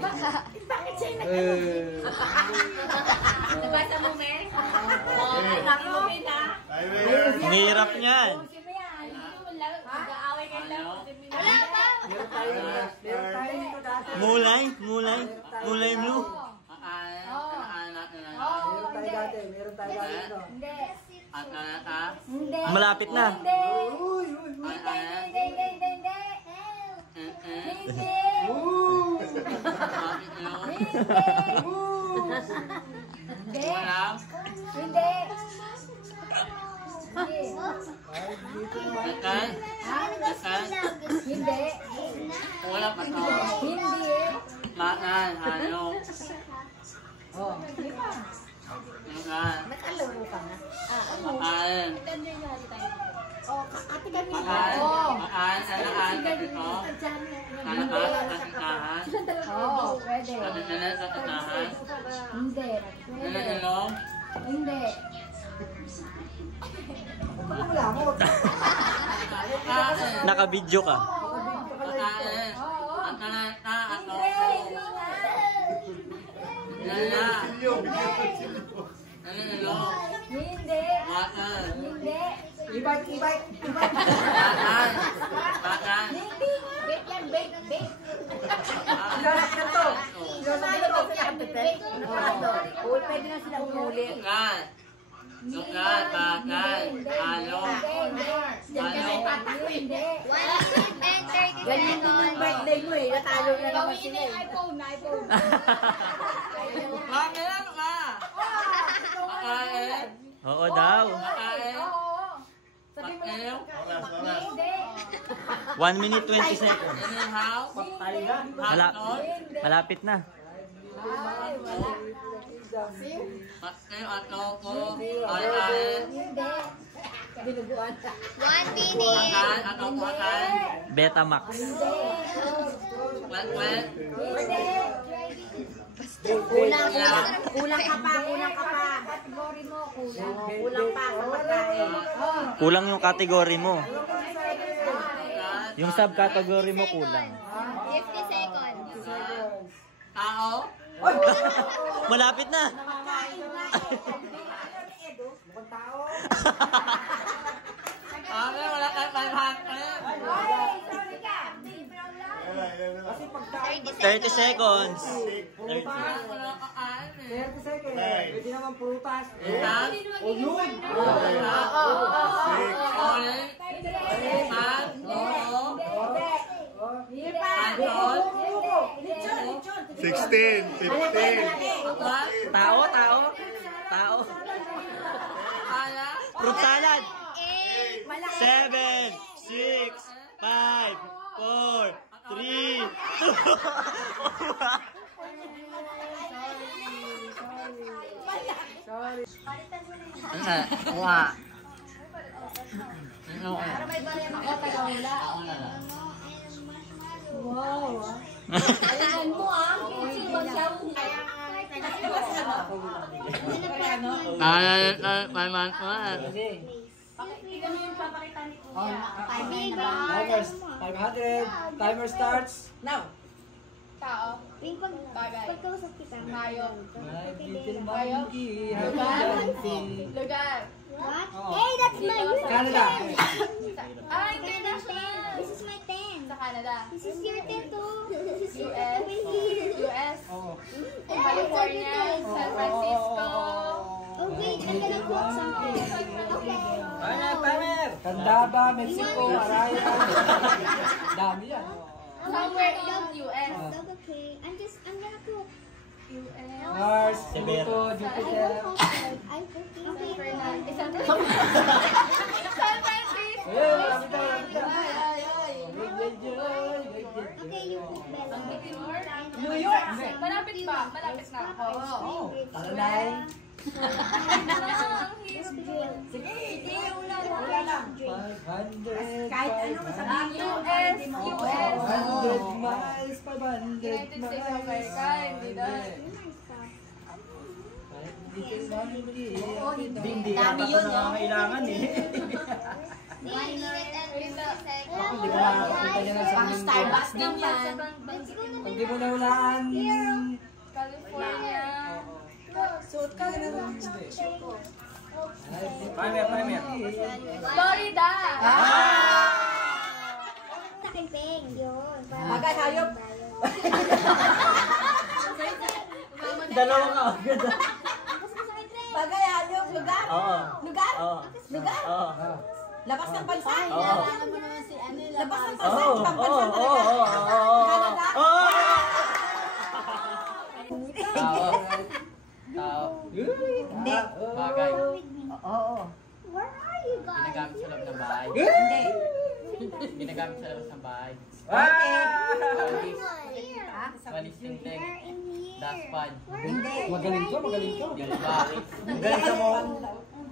Bakit siya nagtanong? Nabasa mo, me? Ang hirap niyan. Mag-aaway kayo lang. Wala ba? Mulay blue. Meron tayo dati. Hindi. Malapit na. Hindi. Wala pa to. Makan, ano? Oh. Nag-alaro ka na. Makan. Oh, ate kami. Makan. Makan. Sanaan. Ito. Sanaan. Kasikahan. Oo, pwede. Sanaan. Kasikahan. Hindi. Nalilong. Hindi. Wala mo. Makan. Naka-video ka. Makan. Makanata. Ato. Hindi. Lala. Nalilong. Hindi. Makan. Hindi. Ibike. Makan. Makan. Hindi. Bake yan, bake. Ilan to? Pwede na sila umuli. Makan. Sukat. Makan. Halo. Hindi. Ganyan din yung birthday mo eh. Natalo na naman sila eh. iPhone. Makan ka. Makan. Oo daw. Makan. Sabi mo Makan. Hindi. 1 minute 20 seconds. Inihaw. Malapit na. Ay, wala. Makan. Ato ko. Makan. Hindi. Binubuan. 1 minute. Makan. Ato ko. Makan. Betamax. Kwet. Hindi. Kulang ka pa. Category mo, kulang. Kulang pa sa pagkain. Kulang yung category mo. Yung subcategory mo kulang. 50 seconds. Tao. Malapit na. Mukhang tao. Wala kang 500. Sorry ka. Kasi pag tao. 30 seconds. 30. Wala kang ano. 30 seconds. Pwede naman prutas. Ilan? O yun. Six. 16, 15. Tao. Fruit salad. 7, 6, 5, 4, 3, 2. Wah. Wow. Ayan mo ah. Sino ba siya? Timers. 500. Timer starts now. Tao. Pagkausap kita. Hayop. Little monkey. Lugar. What? Hey, that's my room. Canada. Ah, international. This is my tent. Sa Canada. This is your tent too. This is your US. tent over here. US. Oh. California. San Francisco. Oh wait, I'm gonna cook something. Okay. Timer. Candaba, Mexico, Araya. Dami yan. Somewhere in US. Okay. I'm gonna cook. US. Mars, Pluto, Jupiter. I'm cooking. Okay. Okay. San Francisco. Ayun, marami tayo. Okay, you cook Bella. New York. Malapit pa. Malapit na. Oo. Taranay. Sige, Wala lang. 500. kahit ano masabihin mo. US. 500 miles, 500 United States of America. Hindi na. Hindi yata ito nangangailangan eh. Hindi ko makakapunta niya sa Pang Starbucks din yan. Pag di mo nahulaan. California. Suot ka na lang. Primer. Florida. Bagay, hayop. Dalawa ka agad. Bagay, hayop. Lugar. Oo. Lugar? Oo. Lugar? Oo. Labas ng bansa. Oo. Labas ng bansa. Oo. Ibang Oo. bansa talaga. Canada. Oo. Tao. Hindi. Bagay. Oo. Ginagamit sa loob ng bahay. Hindi. Ginagamit sa labas ng bahay. Okay. Walis tingting. Dustpan. Hindi. Magaling ka. Baris. Magaling ka mo.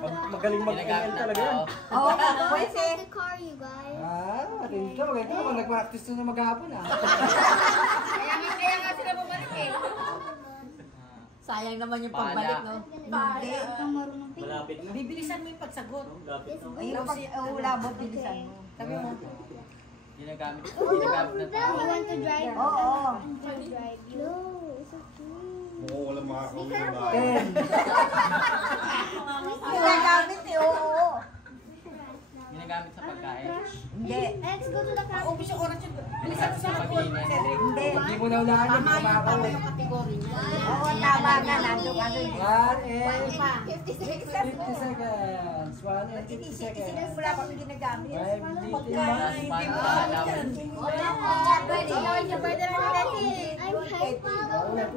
Magaling Ginagamit mag-email ng talaga yan. tao. Oo, pwede. car, you guys. Magaling ka. Magaling ka. Nag-practice na maghapon Kaya nga sila bumalik eh. Sayang naman yung pagbalik, no? Hindi. Malapit na. Bibilisan mo yung pagsagot. Malapit na. Ay, wala mo, bilisan mo. Sabi mo. Ginagamit ng tao. You want to drive? Oo. To drive you. No, it's okay. Mukhang walang makakausap na. Ten. Ginagamit eh, oo. Ginagamit sa pagkain. Hindi. Let's go to the car. Ginagamit sa pag-inis. Hindi. Hindi mo na unahan yung makakawin. Kategory niya. Oo, tama na. Nandun ka doon. 1 and 56 50 seconds. 1 and 50 seconds. Wala pa ginagamit. 5 Dustpan. Alam. Pwede rin natin. I'm hyper. Ulit.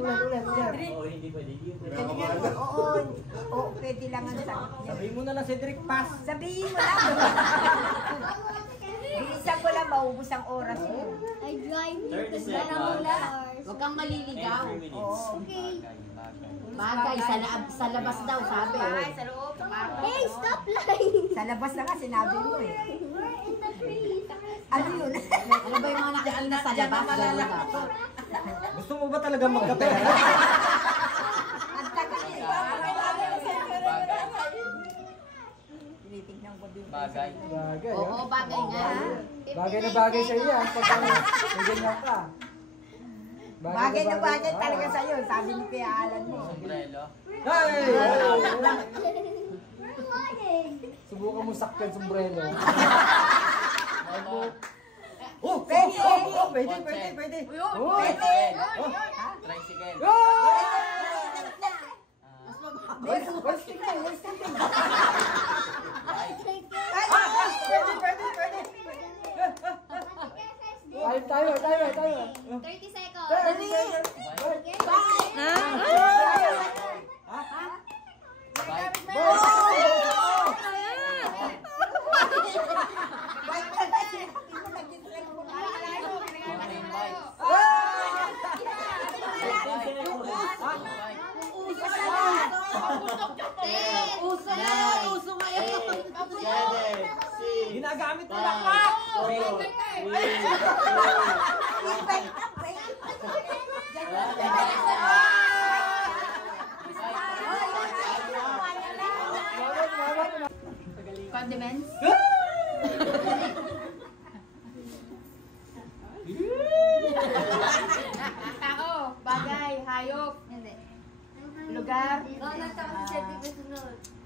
Oo, hindi pwede. Oo, pwede lang ang sagot. Sabihin mo na lang, Cedric, pass. Sabihin mo lang. Bilisan ko lang, maubos ang oras mo. I drive you 30 to seconds. cars. Huwag kang maliligaw. 3 minutes. Okay. Bagay, sa labas daw, sabi. Sa loob. Hey, stop lying. Sa labas na nga, sinabi mo eh. We're in the trees. Ano yun? Ano ba yung mga nakikita sa labas? Ganun dapat. Gusto mo ba talaga magkapera? Ang tagal eh. Tinitignan ko din. Bagay. Bagay. Oo, bagay nga. Bagay na bagay sa iyo. Pag may ganyan ka. Bagay na bagay talaga sa iyo. Sabi ni Kuya Alan mo. Sombrero. Hey! We're lying. Subukan mo sakyan sombrero. Motor. Oh, pwede! Oh, pwede. Pwede. Oh, pwede! Tricycle. Tayo. 30 seconds. Mountain bike. Uso ngayon, uso ngayon. 7, 6, Ginagamit mo 5, lang pa! 4, 3, Condiments? Tao, bagay, hayop, lugar,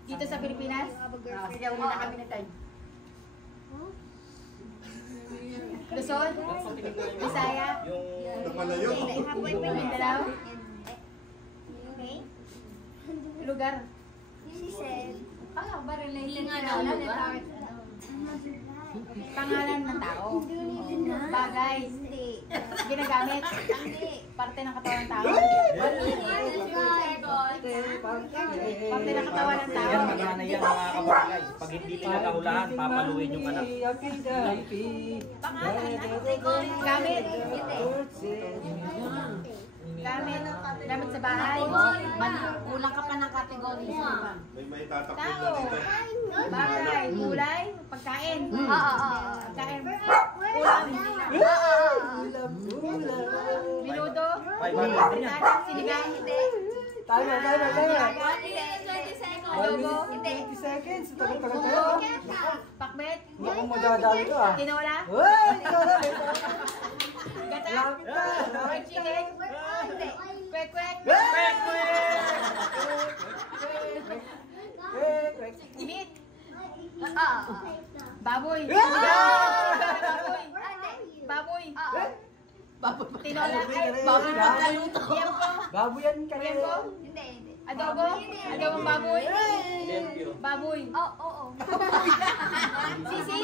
dito sa Pilipinas. Sige, uli na kami na tayo. Luzon, Bisaya, Napalayo. Mindanao, lugar. She said. Pangalan ng tao. Bagay. Ginagamit. Parte ng katawan ng tao. Parte ng katawan ng tao. Yan, magana yan mga kabagay. Pag hindi pinakahulaan, papaluin yung anak. Gamit. Gamit. Gamit sa bahay. Kulang ka pa ng kategory. May tatakbo na dito. Bagay. Gulay. Pagkain. Pagkain. Ulam. Minuto. 500 din yan. Sinigang. Tayo. Adobo. 20 seconds. Tagal-tagal tayo. Pakbet. Naku, madadali ko ah. Tinola. Uy! Ikaw na. Gata. Lapit na. Fried chicken. Kwek-kwek. Meat. Baboy. Baboy. Baboy. Tinola. Baboy Tiempo. Baboy yan ka rin. Tiempo. Adobo. Adobong baboy. Baboy. Oo. Sisig.